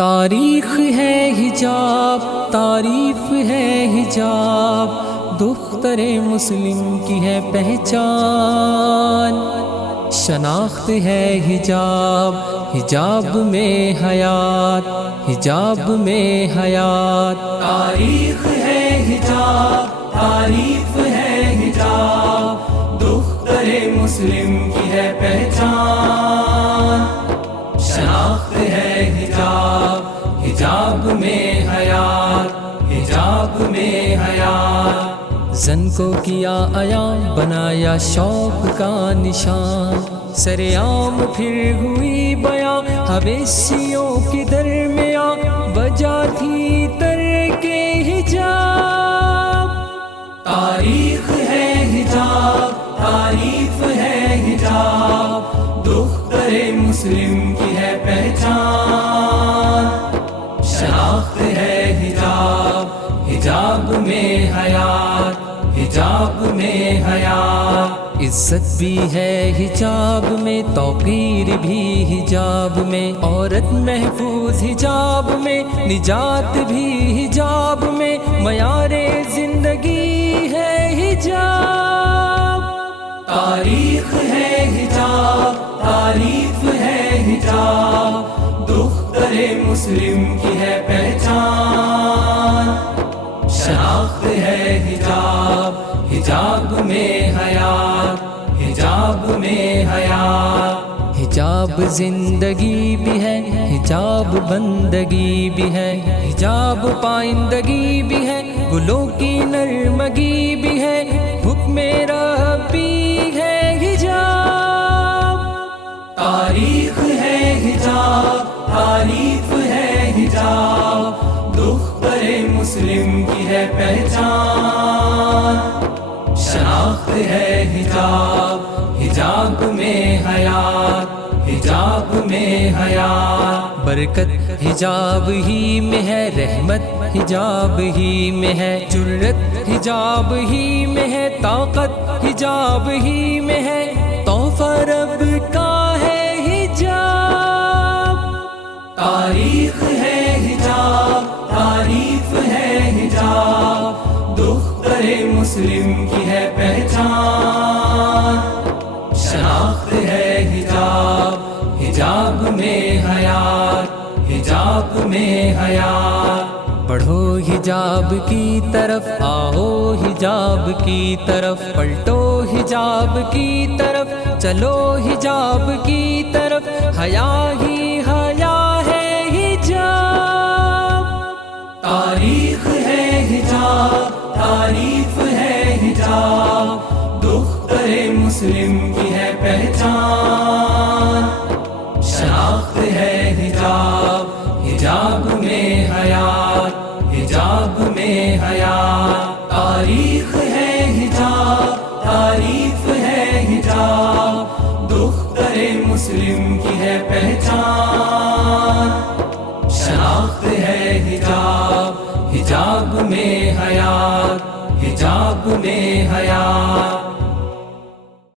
تاریخ ہے حجاب، تعریف ہے حجاب، دختر مسلم کی ہے پہچان، شناخت ہے حجاب، حجاب میں حیات، حجاب میں حیات، تاریخ ہے حجاب، تعریف ہے حجاب، دختر مسلم کی ہے پہچان، شناخت ہے حجاب، حجاب میں حیات، حجاب میں حیات، زن کو کیا عیاں بنایا شوق کا نشان، سر عام پھر ہوئی بیاں حویشیوں کے درمیاں، وجہ تھی ترک حجاب، تاریخ ہے حجاب، تعریف ہے حجاب، دختر مسلم کی ہے پہچان، شناخت ہے حجاب، حجاب میں حیات، حجاب میں حیات، عزت بھی ہے حجاب میں، توقیر بھی حجاب میں، عورت محفوظ حجاب میں، نجات بھی حجاب میں، معیار زندگی ہے حجاب، تاریخ ہے حجاب، تعریف ہے حجاب، دختر مسلم کی ہے پہچان، شناخت ہے حجاب، حجاب میں حیات، حجاب میں حیات، حجاب زندگی بھی ہے، حجاب بندگی بھی ہے، حجاب پائندگی بھی ہے، گلوں کی نرمگی بھی ہے، حکم ربی ہے حجاب، تاریخ ہے حجاب، تعریف ہے حجاب، دختر مسلم کی ہے پہچان، شناخت ہے حجاب، حجاب میں حیات، حجاب میں حیات، برکت حجاب ہی میں ہے، رحمت حجاب ہی میں ہے، جرت حجاب ہی میں ہے، طاقت حجاب ہی میں ہے، تحفہ رب کا ہے حجاب، تاریخ ہے حجاب، تعریف ہے حجاب، دختر مسلم کی ہے پہچان، شناخت ہے حجاب، حجاب میں حیات، حجاب میں حیات، بڑھو حجاب کی طرف، آؤ حجاب کی طرف، پلٹو حجاب کی طرف، چلو حجاب کی طرف، حیا ہی حیا ہے حجاب، تاریخ ہے حجاب، تعریف ہے حجاب، دختر مسلم کی ہے پہچان، شناخت ہے حجاب، حجاب میں حیات، حجاب میں حیات، تاریخ ہے حجاب، تعریف ہے حجاب، دختر مسلم کی ہے پہچان، شناخت ہے حجاب، حجاب میں حیات، حجاب میں